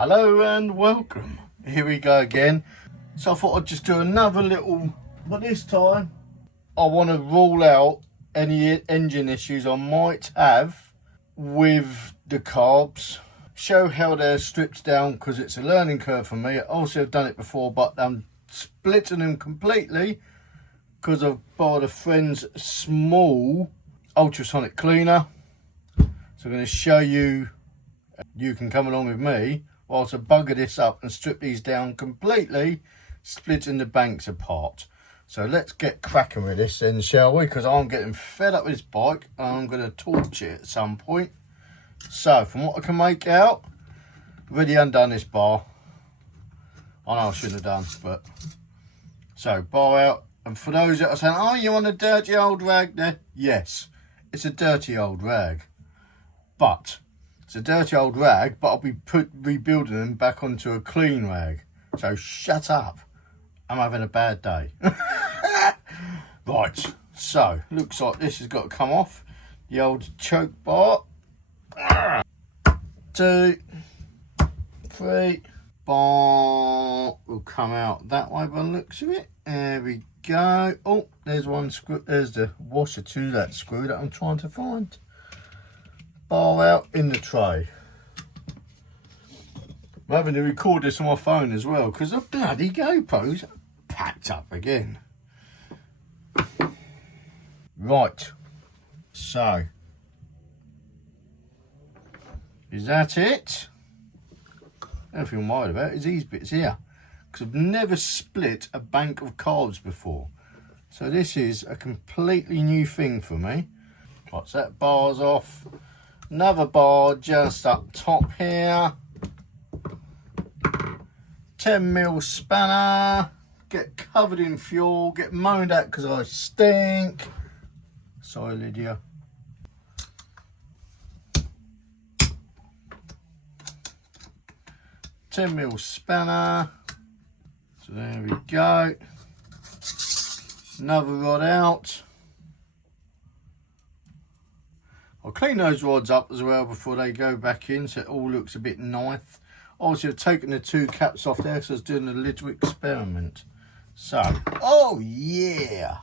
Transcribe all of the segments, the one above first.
Hello and welcome. Here we go again. So I thought I'd just do another little, but this time I want to rule out any engine issues I might have with the carbs. Show how they're stripped down because it's a learning curve for me. I also have done it before, but I'm splitting them completely because I've borrowed a friend's small ultrasonic cleaner. So I'm going to show you, you can come along with me whilst I bugger this up and strip these down completely, splitting the banks apart. So let's get cracking with this then, shall we? Because I'm getting fed up with this bike and I'm going to torch it at some point. So from what I can make out, already undone this bar. I know I shouldn't have done, but so bar out. And for those that are saying, oh, you want a dirty old rag there? Yes, it's a dirty old rag, but it's a dirty old rag, but I'll be rebuilding them back onto a clean rag. So shut up, I'm having a bad day. Right, so looks like this has got to come off. The old choke bar. 2, 3, bar will come out that way by the looks of it. There we go. Oh, there's one screw. There's the washer to that screw that I'm trying to find. Bar out in the tray. I'm having to record this on my phone as well because the bloody GoPro's packed up again. Right, so is that it? Everything I'm worried about is these bits here, because I've never split a bank of carbs before. So this is a completely new thing for me. Right, so that bar's off. Another bar just up top here. 10mm spanner. Get covered in fuel. Get moaned at because I stink. Sorry, Lydia. $10mm spanner. So there we go. Another rod out. I'll clean those rods up as well before they go back in so it all looks a bit nice. Obviously I've taken the 2 caps off there because I was doing a little experiment. So, oh yeah.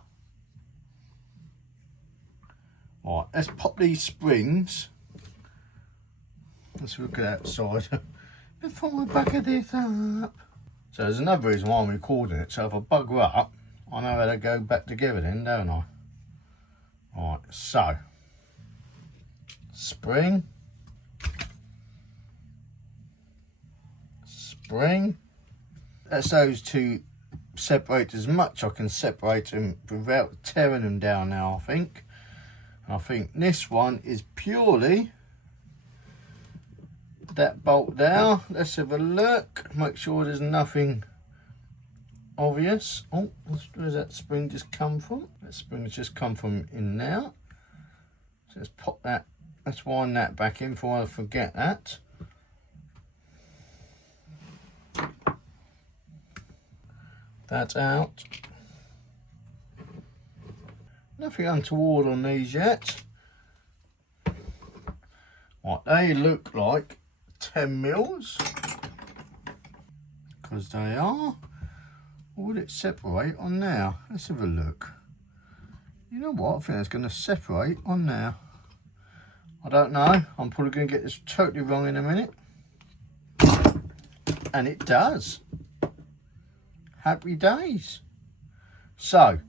Right, let's pop these springs. Let's look at that side. Before I bugger this up. So there's another reason why I'm recording it. So if I bugger up, I know how to go back together then, don't I? Right, so spring, spring. That's those 2 separate as much I can separate them without tearing them down now, I think. I think this one is purely that bolt there. Let's have a look, make sure there's nothing obvious. Oh, where's that spring just come from? That spring has just come from in there. So let's pop that, let's wind that back in before I forget that. That's out. Nothing untoward on these yet. Right, they look like 10mm because they are. Or would it separate on there? Let's have a look. You know what? I think it's going to separate on there. I don't know. I'm probably going to get this totally wrong in a minute. And it does. Happy days. So,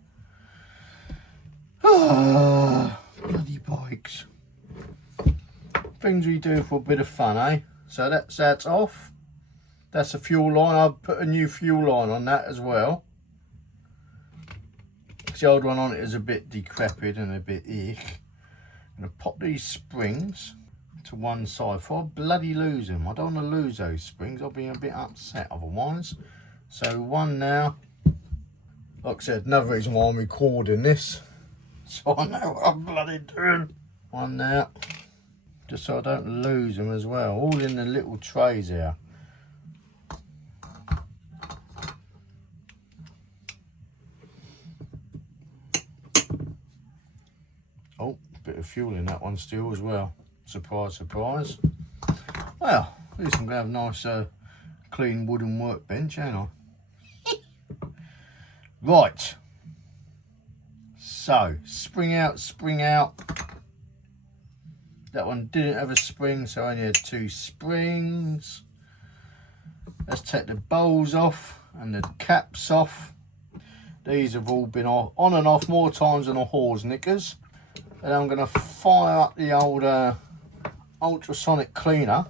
bloody bikes. Things we do for a bit of fun, eh? So that's off. That's a fuel line. I've put a new fuel line on that as well. The old one on it is a bit decrepit and a bit ick. I'm going to pop these springs to one side before I bloody lose them. I don't want to lose those springs. I'll be a bit upset otherwise. So one now. Like I said, another reason why I'm recording this. So I know what I'm bloody doing. One now. Just so I don't lose them as well. All in the little trays here. Oh, bit of fuel in that one still as well. Surprise, surprise. Well, at least I'm going to have nice clean wooden workbench, ain't I? Right. So, spring out, spring out. That one didn't have a spring, so I only had 2 springs. Let's take the bowls off and the caps off. These have all been on and off more times than a hawes knickers. And I'm going to fire up the old ultrasonic cleaner.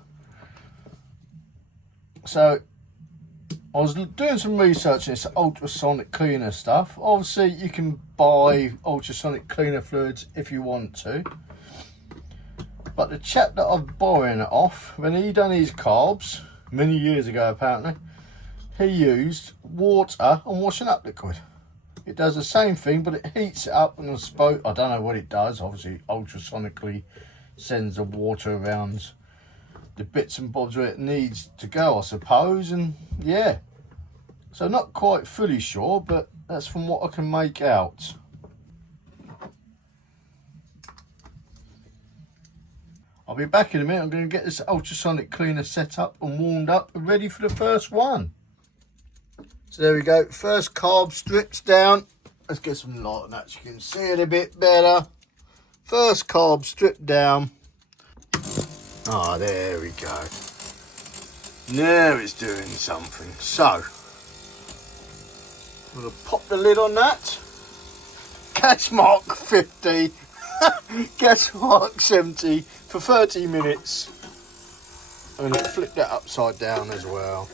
So I was doing some research on this ultrasonic cleaner stuff. Obviously you can buy ultrasonic cleaner fluids if you want to. But the chap that I'm borrowing it off, when he done his carbs, many years ago apparently, he used water and washing up liquid. It does the same thing, but it heats it up and I don't know what it does. Obviously, ultrasonically sends the water around the bits and bobs where it needs to go, I suppose. And yeah, so not quite fully sure, but that's from what I can make out. I'll be back in a minute. I'm going to get this ultrasonic cleaner set up and warmed up and ready for the first one. So there we go, first carb strips down. Let's get some light on that so you can see it a bit better. First carb stripped down. Ah, there we go. Now it's doing something. So, I'm going to pop the lid on that. Gas mark 50, gas mark 70 for 30 minutes. I'm going to flip that upside down as well.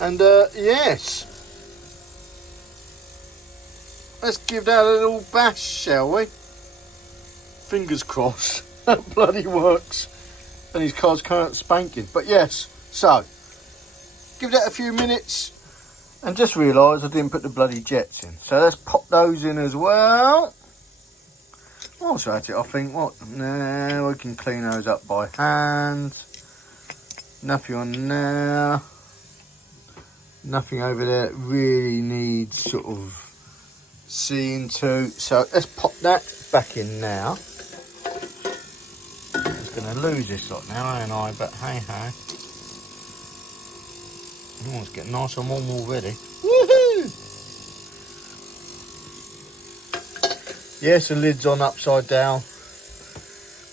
And yes, let's give that a little bash, shall we? Fingers crossed that bloody works and his car's current spanking. But yes, so give that a few minutes and just realised I didn't put the bloody jets in. So let's pop those in as well. Whilst we're at it, I think, nah, we can clean those up by hand. Nothing on there. Nothing over there that really needs sort of seeing to. So let's pop that back in now. I'm just going to lose this lot now, ain't I? But hey ho. Oh, it's getting nice and warm already. Woohoo! Yes, the lid's on upside down,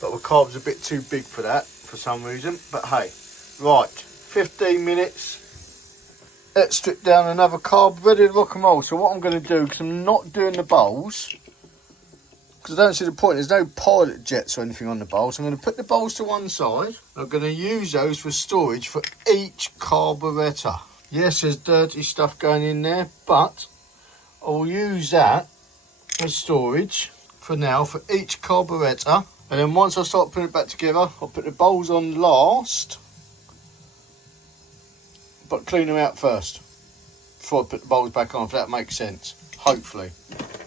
but the carb's a bit too big for that for some reason. But hey, right, 15 minutes. Let's strip down another carb, ready to rock and roll. So what I'm going to do, because I'm not doing the bowls, because I don't see the point, there's no pilot jets or anything on the bowls. So I'm going to put the bowls to one side. I'm going to use those for storage for each carburettor. Yes, there's dirty stuff going in there, but I'll use that as storage for now for each carburettor. And then once I start putting it back together, I'll put the bowls on last, but clean them out first before I put the bowls back on, if that makes sense, hopefully.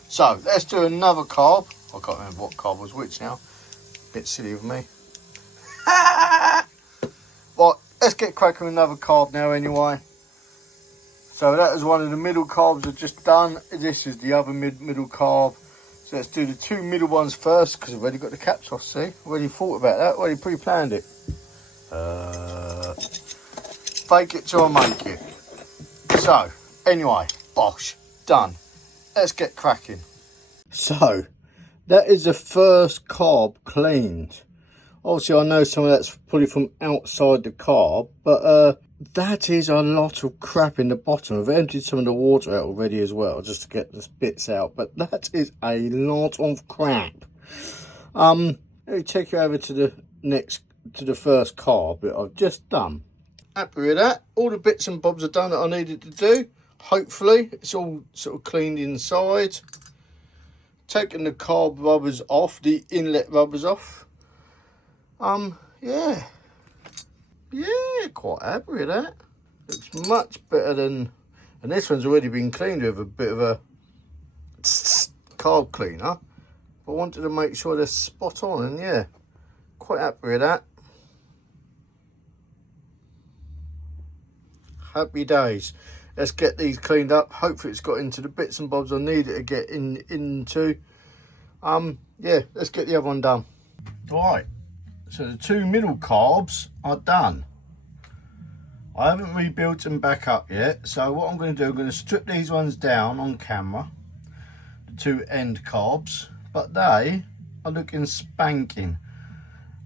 So let's do another carb. I can't remember what carb was which now. Bit silly of me. Right, let's get cracking with another carb now anyway. So that was one of the middle carbs I've just done. This is the other middle carb. So let's do the 2 middle ones first, because I've already got the caps off, see? Already thought about that, already pre-planned it. Fake it till I make it. So, anyway, bosh, done. Let's get cracking. So, that is the first carb cleaned. Obviously, I know some of that's probably from outside the carb, but that is a lot of crap in the bottom. I've emptied some of the water out already as well, just to get the bits out, but that is a lot of crap. Let me take you over to the first carb that I've just done. Happy with that. All the bits and bobs are done that I needed to do. Hopefully it's all sort of cleaned inside. Taking the carb rubbers off, the inlet rubbers off. Yeah, quite happy with that. Looks much better than, and this one's already been cleaned with a bit of a carb cleaner. I wanted to make sure they're spot on, and yeah, quite happy with that. Happy days. Let's get these cleaned up. Hopefully it's got into the bits and bobs I need it to get into. Yeah, let's get the other one done. Right, so the 2 middle carbs are done. I haven't rebuilt them back up yet, so what I'm going to do, I'm going to strip these ones down on camera, the two end carbs, but they are looking spanking.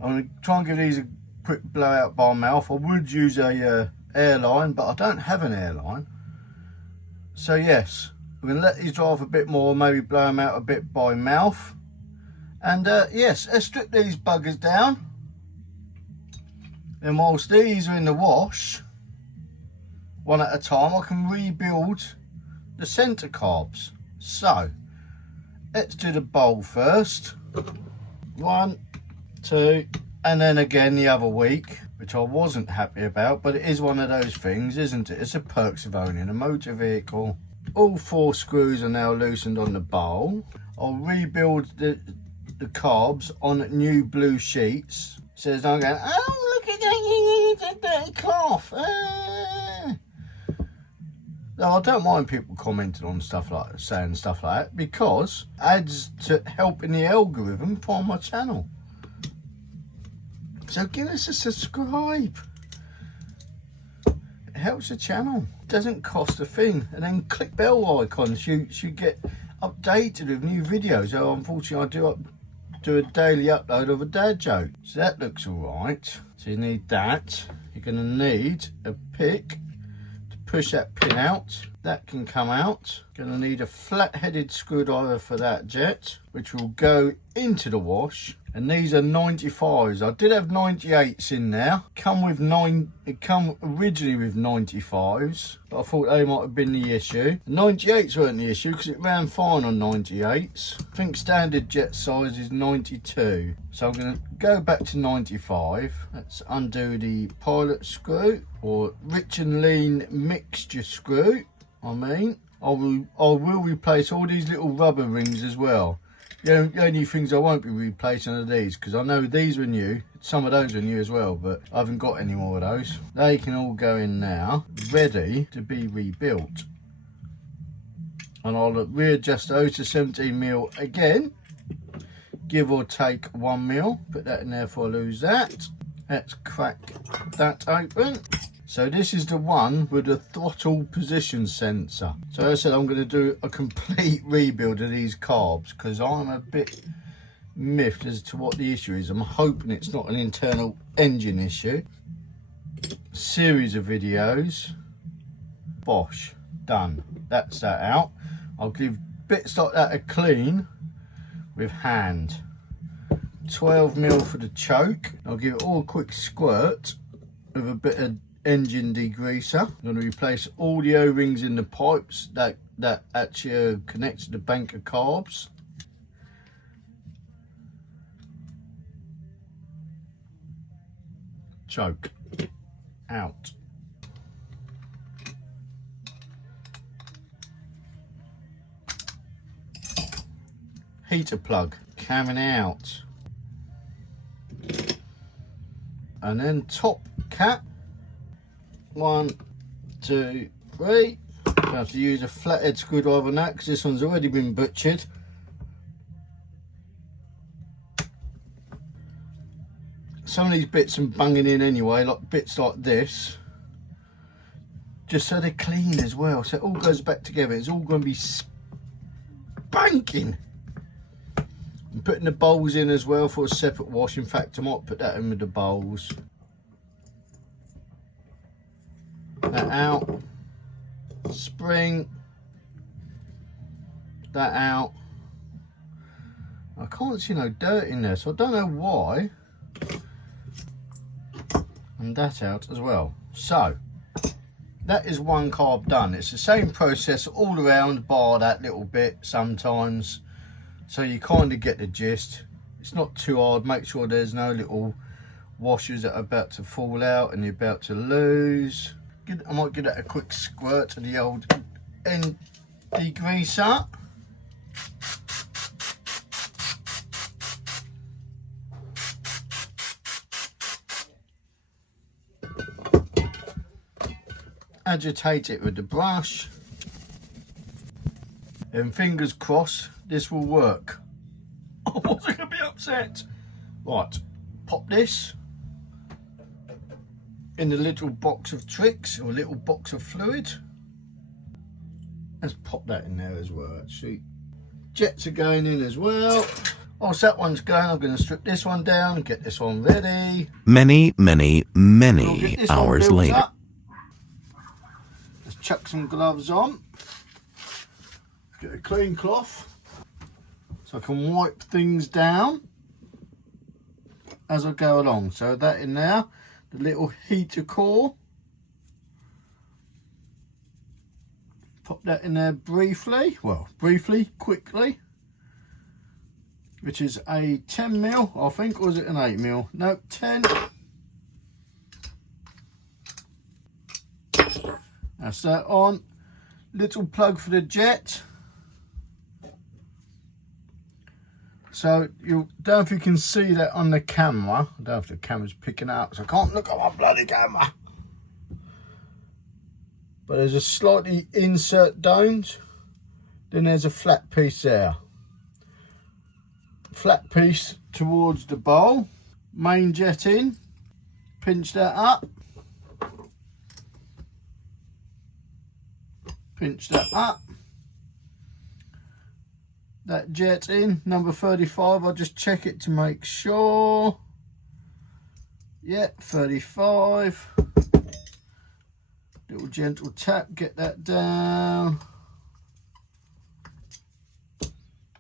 I'm going to try and give these a quick blowout by mouth. I would use a airline, but I don't have an airline. So yes, we're going to let these dry off a bit more, maybe blow them out a bit by mouth. And yes, let's strip these buggers down. Then whilst these are in the wash, one at a time, I can rebuild the centre carbs. So let's do the bowl first. 1, 2, and then again the other week, which I wasn't happy about, but it is one of those things, isn't it? It's a perks of owning a motor vehicle. All 4 screws are now loosened on the bowl. I'll rebuild the carbs on new blue sheets. So there's no going, oh look at that, dirty cloth. No, I don't mind people commenting on stuff like saying stuff like that, because it adds to helping the algorithm find my channel. So give us a subscribe. It helps the channel. It doesn't cost a thing. And then click bell icon so you get updated with new videos. So unfortunately I do a daily upload of a dad joke. So that looks alright. So you need that. You're going to need a pick. Push that pin out, that can come out. Gonna need a flat-headed screwdriver for that jet, which will go into the wash. And these are 95s. I did have 98s in there. It come originally with 95s, but I thought they might have been the issue. The 98s weren't the issue because it ran fine on 98s. I think standard jet size is 92. So I'm gonna go back to 95. Let's undo the pilot screw, or rich and lean mixture screw. I will replace all these little rubber rings as well. The only things I won't be replacing are these, because I know these were new. Some of those are new as well, but I haven't got any more of those. They can all go in now, ready to be rebuilt. And I'll readjust those to 17mm again, give or take 1mm. Put that in there before I lose that. Let's crack that open. So this is the one with the throttle position sensor. So as I said, I'm going to do a complete rebuild of these carbs because I'm a bit miffed as to what the issue is. I'm hoping it's not an internal engine issue. Series of videos. Bosh, done. That's that out. I'll give bits like that a clean with hand. 12mm for the choke. I'll give it all a quick squirt with a bit of engine degreaser. I'm going to replace all the O-rings in the pipes that actually connects to the bank of carbs. Choke out. Heater plug coming out. And then top cap. 1, 2, 3. I have to use a flathead screwdriver on that because this one's already been butchered. Some of these bits I'm bunging in anyway, like bits like this, just so they're clean as well, so it all goes back together. It's all going to be spanking. I'm putting the bowls in as well for a separate wash. In fact, I might put that in with the bowls. That out, spring, that out. I can't see no dirt in there, so I don't know why. And that out as well. So that is one carb done. It's the same process all around, bar that little bit sometimes, so you kind of get the gist. It's not too hard. Make sure there's no little washers that are about to fall out and you're about to lose. I might give that a quick squirt of the old end degreaser. Agitate it with the brush. And fingers crossed this will work. I wasn't going to be upset. Right, pop this. in the little box of tricks, or a little box of fluid. Let's pop that in there as well, actually. Jets are going in as well. Whilst that one's going, I'm going to strip this one down and get this one ready. Many hours later. Up. Let's chuck some gloves on. Get a clean cloth so I can wipe things down as I go along. So that in there, the little heater core. Pop that in there briefly, quickly, which is a 10mm, I think, or was it an 8mm? No, 10. That's that on. Little plug for the jet. So you don't know if you can see that on the camera. I don't know if the camera's picking up, so I can't look at my bloody camera. But there's a slightly insert domed, then there's a flat piece there. Flat piece towards the bowl, main jet in, pinch that up, pinch that up, that jet in, number 35, I'll just check it to make sure. Yeah, 35. Little gentle tap, get that down.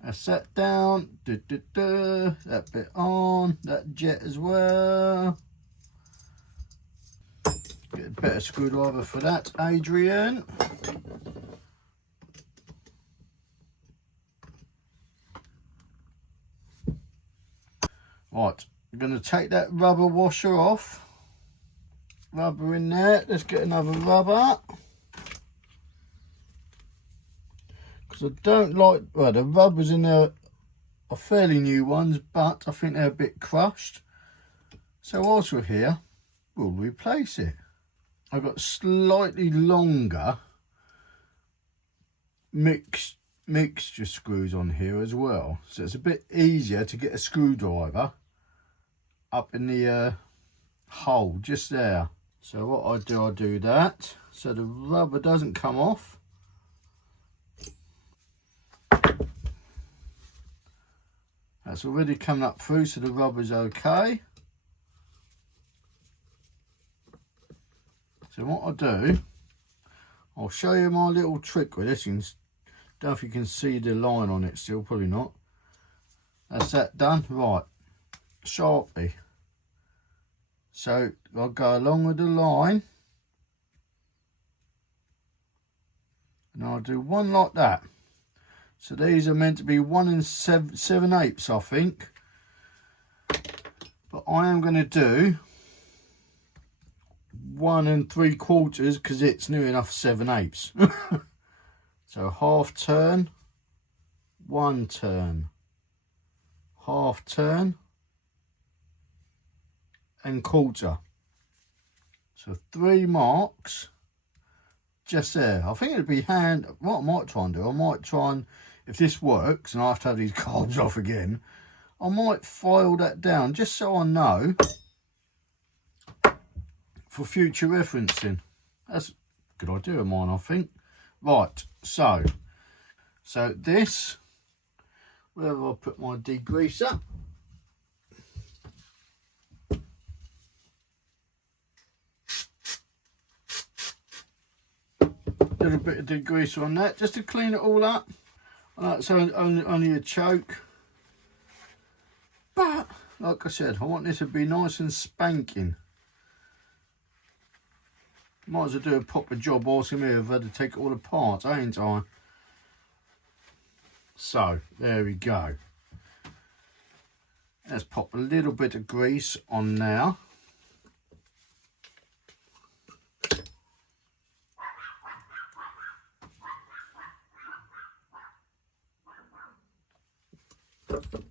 That's that down. That bit on. That jet as well. Get a better screwdriver for that, Adrian. Right, I'm going to take that rubber washer off. Rubber in there. Let's get another rubber. Because I don't like, well, the rubbers in there are fairly new ones, but I think they're a bit crushed. So whilst we're here, we'll replace it. I've got slightly longer mixture screws on here as well. So it's a bit easier to get a screwdriver up in the hole just there. So what I do that so the rubber doesn't come off. That's already coming up through, so the rubber's okay. So what I'll show you my little trick with this. Don't know if you can see the line on it still, probably not. That's that done. Right, Sharpie. So I'll go along with the line, and I'll do one like that. So these are meant to be 1 7/8, I think, but I am going to do 1 3/4 because it's near enough 7/8. So half turn, 1 turn, half turn, and quarter. So 3 marks just there. I think it'd be what I might try and do, I might try and, if this works and I have to have these carbs off again, I might file that down just so I know for future referencing. That's a good idea of mine, I think. Right, so this, where have I put my degreaser? Little bit of degreaser on that just to clean it all up. It's only a choke, but like I said, I want this to be nice and spanking. Might as well do a proper job whilst I'm here. I've had to take it all apart, ain't I? So there we go. Let's pop a little bit of grease on now.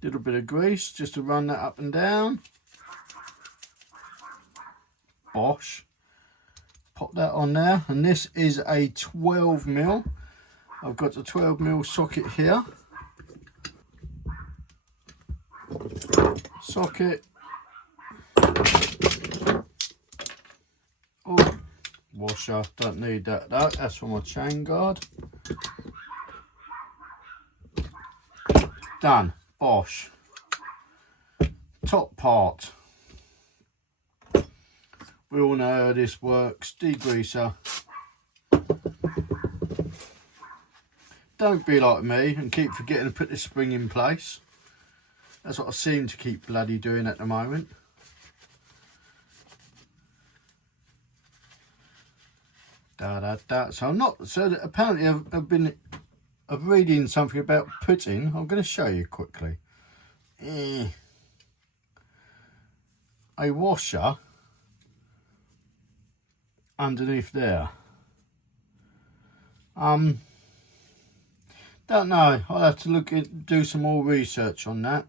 Little bit of grease just to run that up and down. Bosh. Pop that on there, and this is a 12mm. I've got a 12mm socket here. Socket. washer. Don't need that though. That's for my chain guard. Done. Bosh. Top part. We all know how this works. Degreaser. Don't be like me and keep forgetting to put the spring in place. That's what I seem to keep bloody doing at the moment. So I'm not. So apparently I've been reading something about putting. I'm going to show you quickly. A washer underneath there. Don't know. I'll have to do some more research on that.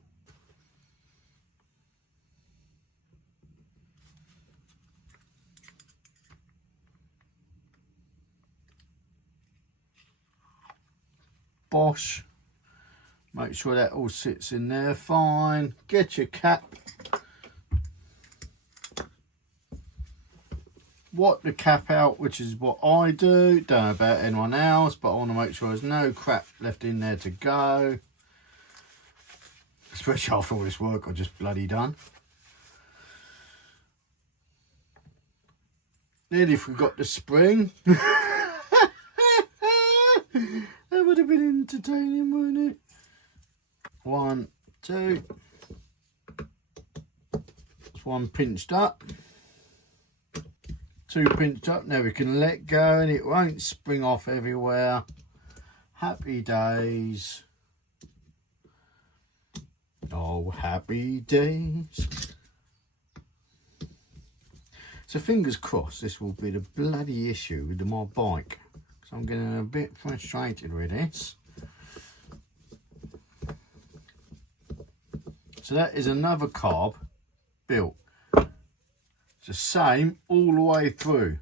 Bosh. Make sure that all sits in there fine. Get your cap. Wipe the cap out, which is what I do. Don't know about anyone else, but I want to make sure there's no crap left in there to go. Especially after all this work I've just bloody done. Nearly forgot the spring. That would have been entertaining, wouldn't it? 1, 2. That's 1 pinched up. 2 pinched up. Now we can let go and it won't spring off everywhere. Happy days. Oh, happy days. So fingers crossed this will be the bloody issue with my bike. So I'm getting a bit frustrated with this. So that is another carb built. It's the same all the way through.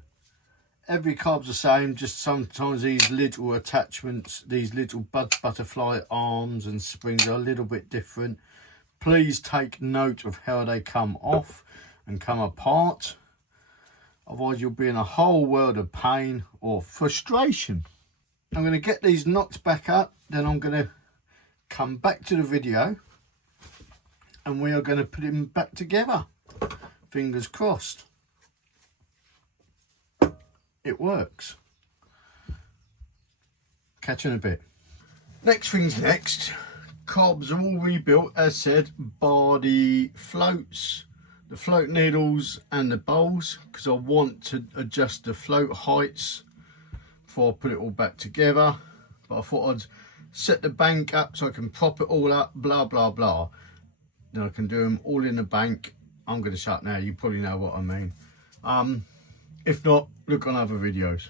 Every carb's the same, just sometimes these little attachments, these little butterfly arms and springs are a little bit different. Please take note of how they come off and come apart. Otherwise you'll be in a whole world of pain or frustration. I'm going to get these knots back up, then I'm going to come back to the video and we are going to put them back together. Fingers crossed. It works. Catch you in a bit. Next thing's next. Carbs are all rebuilt, as said, bar the floats, the float needles and the bowls, because I want to adjust the float heights before I put it all back together. But I thought I'd set the bank up so I can prop it all up, blah blah blah. Then I can do them all in the bank. I'm going to shut now, you probably know what I mean. If not, look on other videos.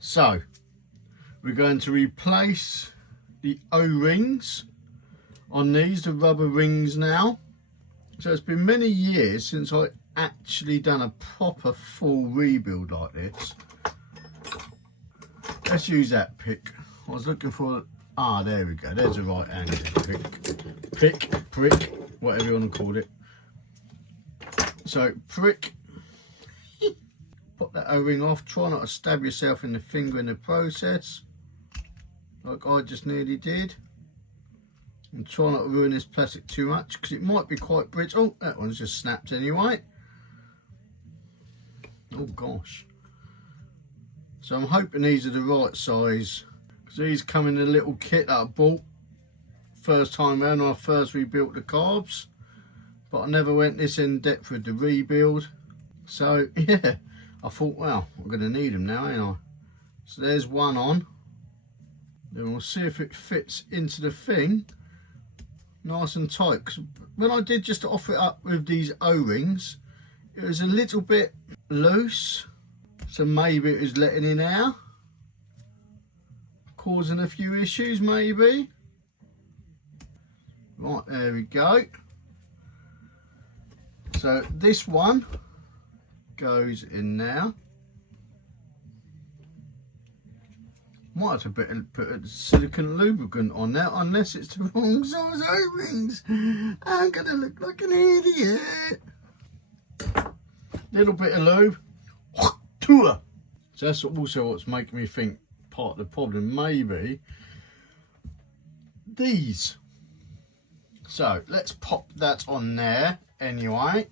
So we're going to replace the O-rings on these, the rubber rings now. So it's been many years since I actually done a proper full rebuild like this. Let's use that pick. I was looking for, there we go, there's a right angle pick, prick, whatever you want to call it. So prick, pop that O-ring off, try not to stab yourself in the finger in the process, like I just nearly did. And try not to ruin this plastic too much, because it might be quite brittle. That one's just snapped anyway. Oh gosh. So I'm hoping these are the right size, because these come in a little kit that I bought first time round when I first rebuilt the carbs. But I never went this in depth with the rebuild. So yeah, I thought, well, I'm going to need them now, ain't I? So there's one on. Then we'll see if it fits into the thing nice and tight. Because when I did just offer it up with these O-rings, it was a little bit loose. So maybe it was letting in air, causing a few issues maybe. Right, there we go. So this one goes in there. Might have to put a silicone lubricant on that, unless it's the wrong size O-rings. I'm gonna look like an idiot. Little bit of lube. So that's also what's making me think part of the problem may be these. So let's pop that on there anyway.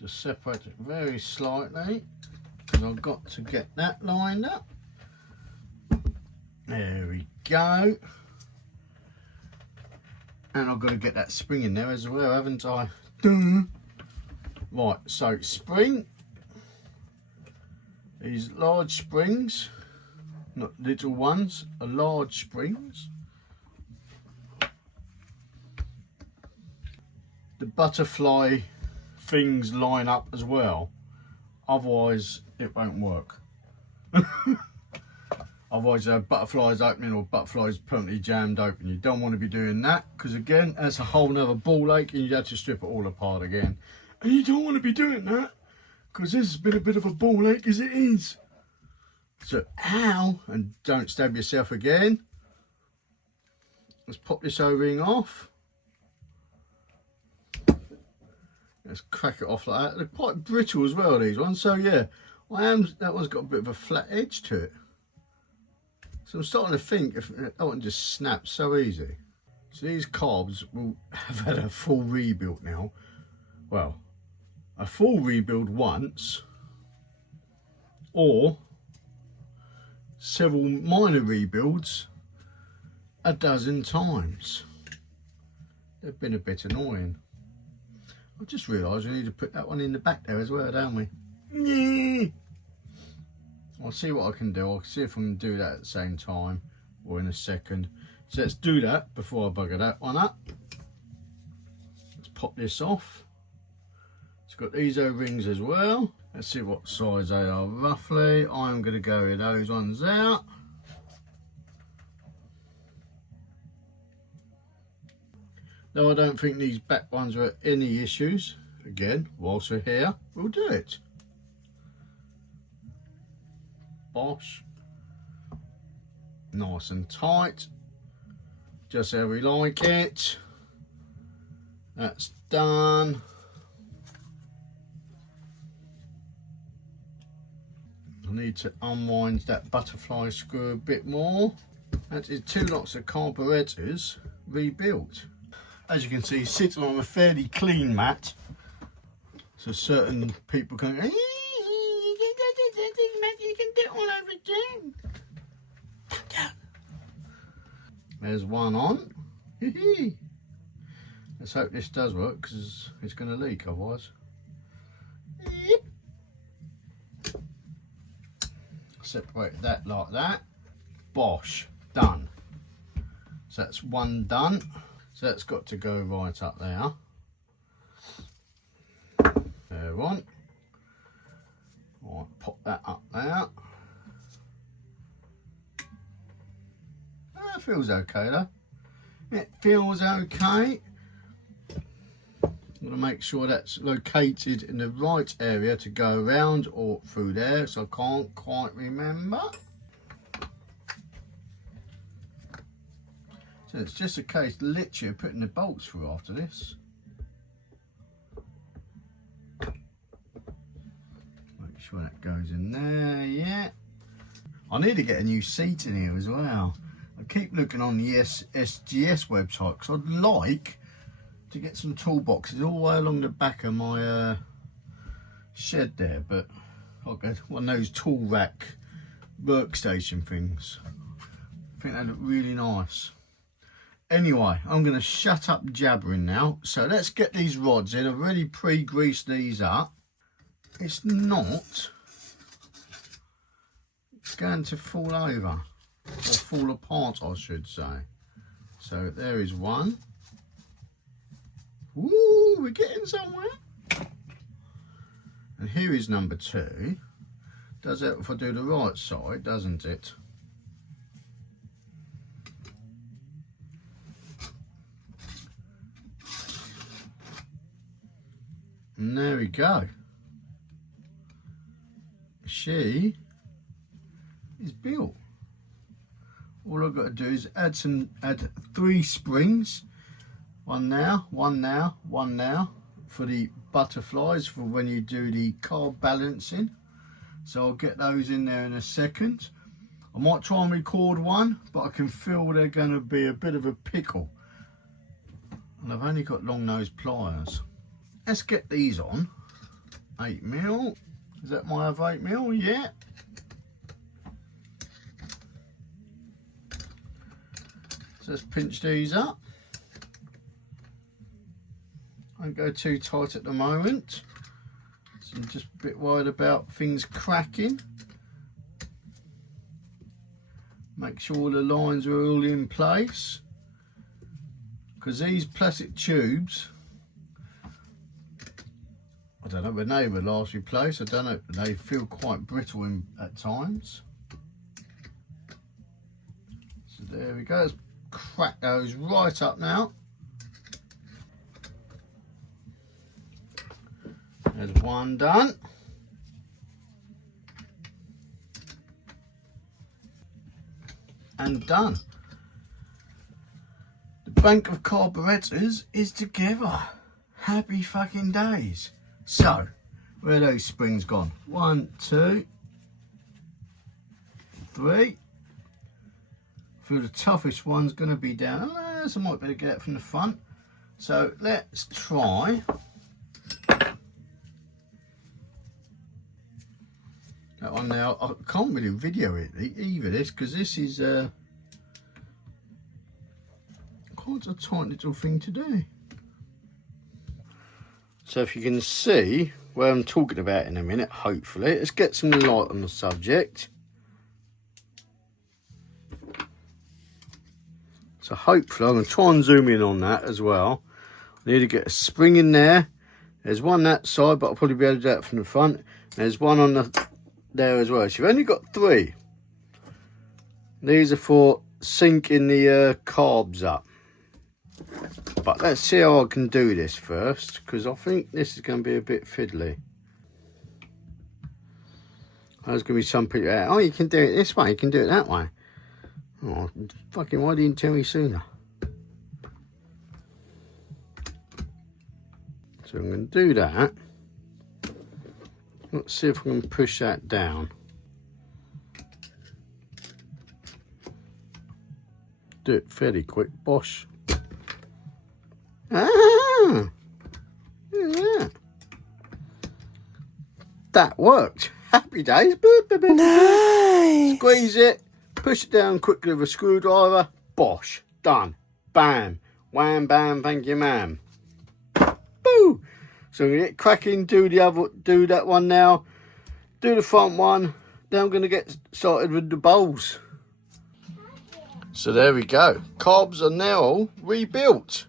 Just separate it very slightly because I've got to get that lined up. There we go. And I've got to get that spring in there as well, haven't I? Right, so spring. These large springs, not little ones, are large springs. The butterfly things line up as well, otherwise it won't work. Otherwise butterflies opening or butterflies permanently jammed open. You don't want to be doing that because again that's a whole nother ball ache and you have to strip it all apart again, and you don't want to be doing that because this has been a bit of a ball ache as it is. So ow, and don't stab yourself again. Let's pop this O-ring off. Let's crack it off like that. They're quite brittle as well, these ones. So yeah, that one's got a bit of a flat edge to it. So I'm starting to think if that one just snaps so easy. So these carbs will have had a full rebuild now. Well, a full rebuild once, or several minor rebuilds a dozen times. They've been a bit annoying. I've just realised we need to put that one in the back there as well, don't we? Yeah. I'll see what I can do. I'll see if I can do that at the same time or in a second. So let's do that before I bugger that one up. Let's pop this off. It's got these O-rings as well. Let's see what size they are roughly. I'm going to go with those ones out. Though I don't think these back ones are any issues. Again, whilst we're here, we'll do it. Bosh. Nice and tight. Just how we like it. That's done. I need to unwind that butterfly screw a bit more. That is 2 lots of carburetors rebuilt. As you can see, sitting on a fairly clean mat. So certain people can go, you can do it all over again. There's one on. Let's hope this does work because it's going to leak otherwise. Separate that like that. Bosh, done. So that's one done. So that's got to go right up there. There one. Right, pop that up there. That feels okay though. It feels okay. I'm going to make sure that's located in the right area to go around or through there, so I can't quite remember. So it's just a case literally of putting the bolts through after this. Make sure that goes in there, yeah. I need to get a new seat in here as well. I keep looking on the SGS website because I'd like to get some toolboxes all the way along the back of my shed there, but I'll get one of those tool rack workstation things. I think they look really nice. Anyway, I'm going to shut up jabbering now. So let's get these rods in. I've already pre-greased these up. It's not going to fall over, or fall apart I should say. So there is one. Woo, we're getting somewhere. And here is number 2. Does that if I do the right side, doesn't it? And there we go. She is built. All I've got to do is add 3 springs. One now, one now, one now for the butterflies for when you do the carb balancing. So I'll get those in there in a second. I might try and record one, but I can feel they're going to be a bit of a pickle. And I've only got long nose pliers. Let's get these on. 8mm. Is that my other 8mm? Yeah. So let's pinch these up. Don't go too tight at the moment. So I'm just a bit worried about things cracking. Make sure the lines are all in place. Because these plastic tubes, I don't know when they were last replaced. I don't know, they feel quite brittle at times. So there we go. Let's crack those right up now. There's one done. And done. The bank of carburetors is together. Happy fucking days. So, where are those springs gone? 1, 2, 3. I feel the toughest one's going to be down. Oh, so I might better get it from the front. So let's try. That one now, I can't really video it either, this, because this is quite a tight little thing to do. So if you can see where I'm talking about in a minute, hopefully, let's get some light on the subject. So hopefully, I'm going to try and zoom in on that as well. I need to get a spring in there. There's one that side, but I'll probably be able to do that from the front. There's one on the there as well. So you've only got 3. These are for sinking the carbs up. But let's see how I can do this first, because I think this is going to be a bit fiddly. There's going to be some people out. Oh, you can do it this way, you can do it that way. Oh, fucking why didn't you tell me sooner? So I'm going to do that. Let's see if I can push that down. Do it fairly quick, bosh. Ah! Yeah. That worked. Happy days. Nice. Squeeze it, push it down quickly with a screwdriver. Bosh. Done. Bam. Wham, bam, thank you, ma'am. Boo! So I'm going to get cracking, do that one now, do the front one, then I'm going to get started with the bowls. So there we go, carbs are now rebuilt.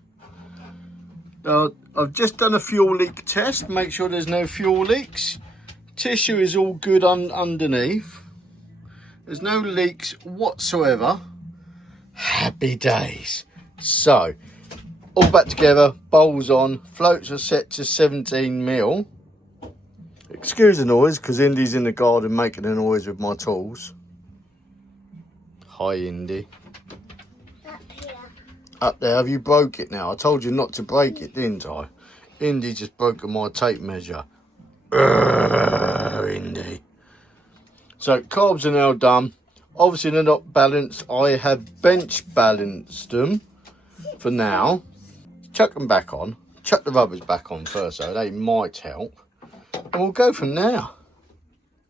I've just done a fuel leak test, make sure there's no fuel leaks. Tissue is all good underneath. There's no leaks whatsoever. Happy days. So, all back together, bowls on, floats are set to 17mm. Excuse the noise, because Indy's in the garden making a noise with my tools. Hi, Indy. Up here. Up there, have you broke it now? I told you not to break it, didn't I? Indy just broken my tape measure. Indy. So, carbs are now done. Obviously, they're not balanced. I have bench balanced them for now. Chuck them back on. Chuck the rubbers back on first, so they might help. And we'll go from there.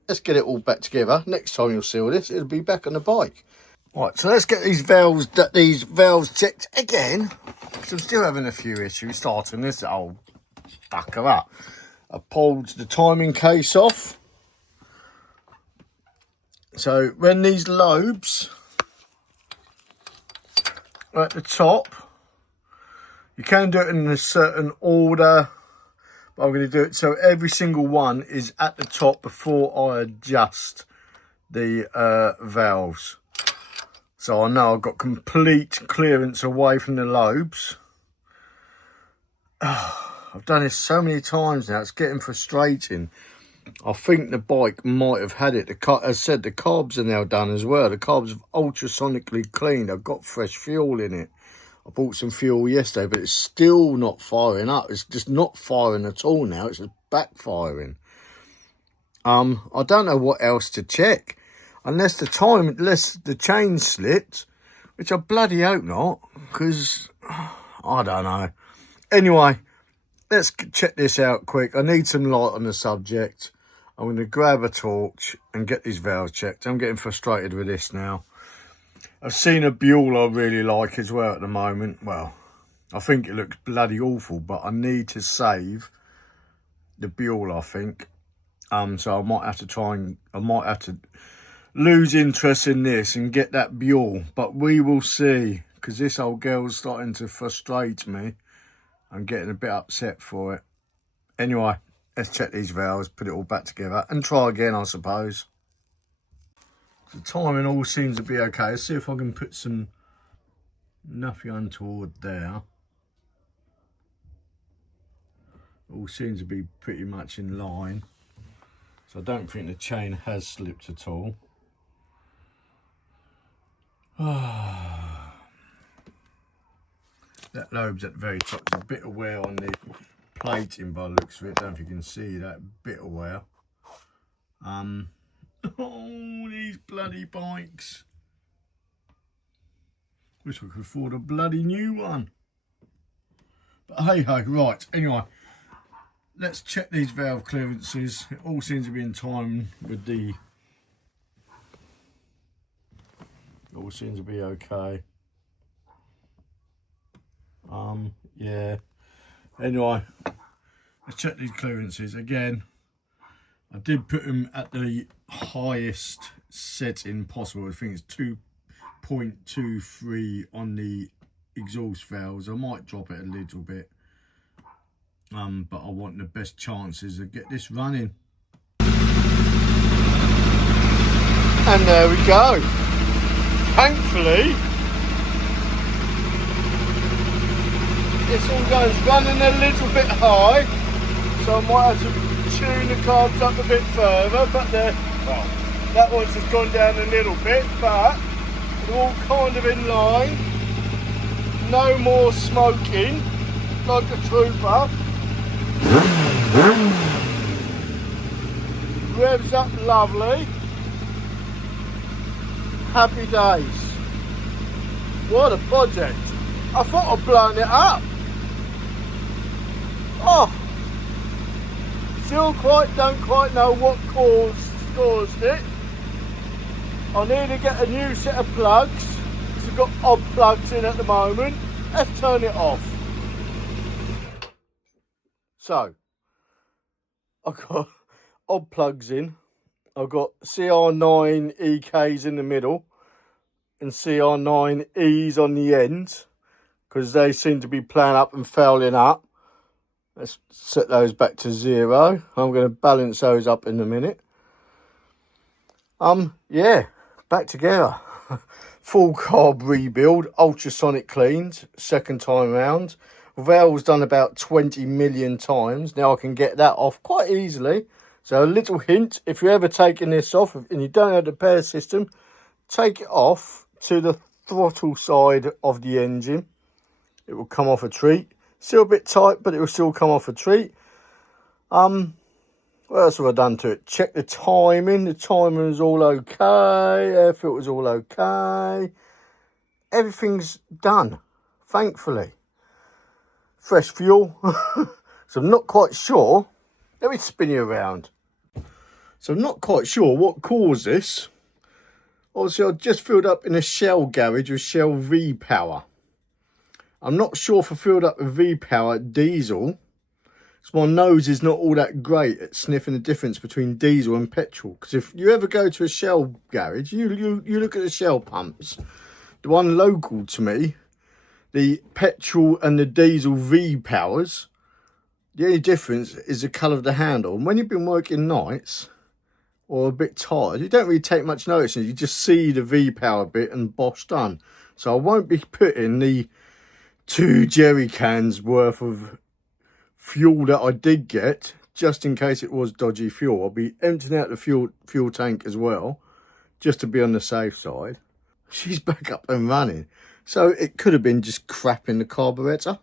Let's get it all back together. Next time you'll see all this, it'll be back on the bike. Right, so let's get these valves checked again. Because I'm still having a few issues starting this old fucker up. I pulled the timing case off. So when these lobes are at the top, you can do it in a certain order, but I'm going to do it so every single one is at the top before I adjust the valves. So I know I've got complete clearance away from the lobes. I've done this so many times now, it's getting frustrating. I think the bike might have had it. As I said, the carbs are now done as well. The carbs have ultrasonically cleaned. I've got fresh fuel in it. I bought some fuel yesterday, but it's still not firing up. It's just not firing at all now. It's just backfiring. I don't know what else to check. Unless the chain slipped, which I bloody hope not, because I don't know. Anyway, let's check this out quick. I need some light on the subject. I'm going to grab a torch and get these valves checked. I'm getting frustrated with this now. I've seen a Buell I really like as well at the moment. Well, I think it looks bloody awful, but I need to save the Buell, I think. So I might have to lose interest in this and get that Buell. But we will see, because this old girl's starting to frustrate me. I'm getting a bit upset for it. Anyway, let's check these valves, put it all back together and try again, I suppose. The timing all seems to be okay. Let's see if I can put some nothing untoward there. All seems to be pretty much in line. So I don't think the chain has slipped at all. That lobe's at the very top. There's a bit of wear on the plating by the looks of it. I don't know if you can see that bit of wear. Oh, these bloody bikes. Wish I could afford a bloody new one. But hey ho, right, anyway. Let's check these valve clearances. It all seems to be in time with the... all seems to be okay. Yeah. Anyway, let's check these clearances again. I did put them at the highest setting possible. I think it's 2.23 on the exhaust valves. I might drop it a little bit. But I want the best chances to get this running. And there we go. Thankfully, this all goes running a little bit high, so I might have to tune the carbs up a bit further, but well, that one's just gone down a little bit, but they're all kind of in line. No more smoking, like a trooper. Revs up lovely. Happy days. What a project. I thought I'd blown it up. Oh, still don't quite know what caused it. I need to get a new set of plugs. I've got odd plugs in at the moment. Let's turn it off. So, I've got odd plugs in. I've got CR9 EKs in the middle and CR9 E's on the end, because they seem to be playing up and fouling up. Let's set those back to 0. I'm going to balance those up in a minute. Yeah, back together. Full carb rebuild, ultrasonic cleaned, second time round. Valve's done about 20 million times. Now I can get that off quite easily. So a little hint, if you're ever taking this off and you don't have the pair system, take it off to the throttle side of the engine. It will come off a treat. Still a bit tight, but it will still come off a treat. What else have I done to it? Check the timing. The timing is all okay. Air filter's all okay. Everything's done, thankfully. Fresh fuel. So I'm not quite sure. Let me spin you around. So I'm not quite sure what caused this. Obviously, I just filled up in a Shell garage with Shell V-Power. I'm not sure if I filled up with V-Power diesel. So my nose is not all that great at sniffing the difference between diesel and petrol. Because if you ever go to a Shell garage, you look at the Shell pumps. The one local to me, the petrol and the diesel V-Powers, the only difference is the colour of the handle. And when you've been working nights or a bit tired, you don't really take much notice. You just see the V-Power bit and bosh done. So I won't be putting the 2 jerry cans worth of fuel that I did get, just in case it was dodgy fuel. I'll be emptying out the fuel tank as well, just to be on the safe side. She's back up and running. So it could have been just crap in the carburettor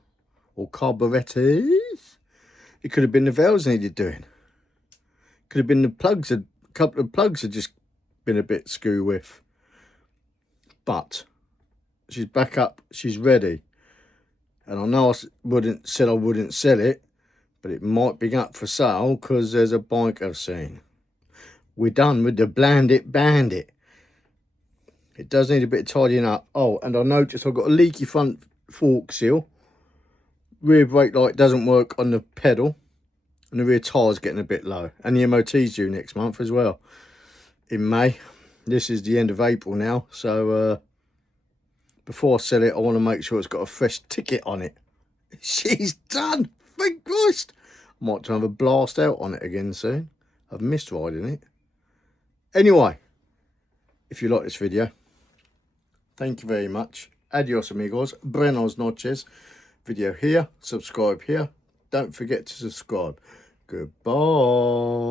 or carburettors. It could have been the valves needed doing. Could have been the plugs, a couple of plugs had just been a bit screw with. But she's back up, she's ready. And I know I said I wouldn't sell it, but it might be up for sale because there's a bike I've seen. We're done with the Bandit. It does need a bit of tidying up. Oh, and I noticed I've got a leaky front fork seal. Rear brake light doesn't work on the pedal. And the rear tyre's getting a bit low. And the MOT's due next month as well. In May. This is the end of April now. So, before I sell it, I want to make sure it's got a fresh ticket on it. She's done! Thank Christ! I might try and have a blast out on it again soon. I've missed riding it. Anyway, if you like this video, thank you very much. Adios amigos. Buenos noches. Video here. Subscribe here. Don't forget to subscribe. Goodbye.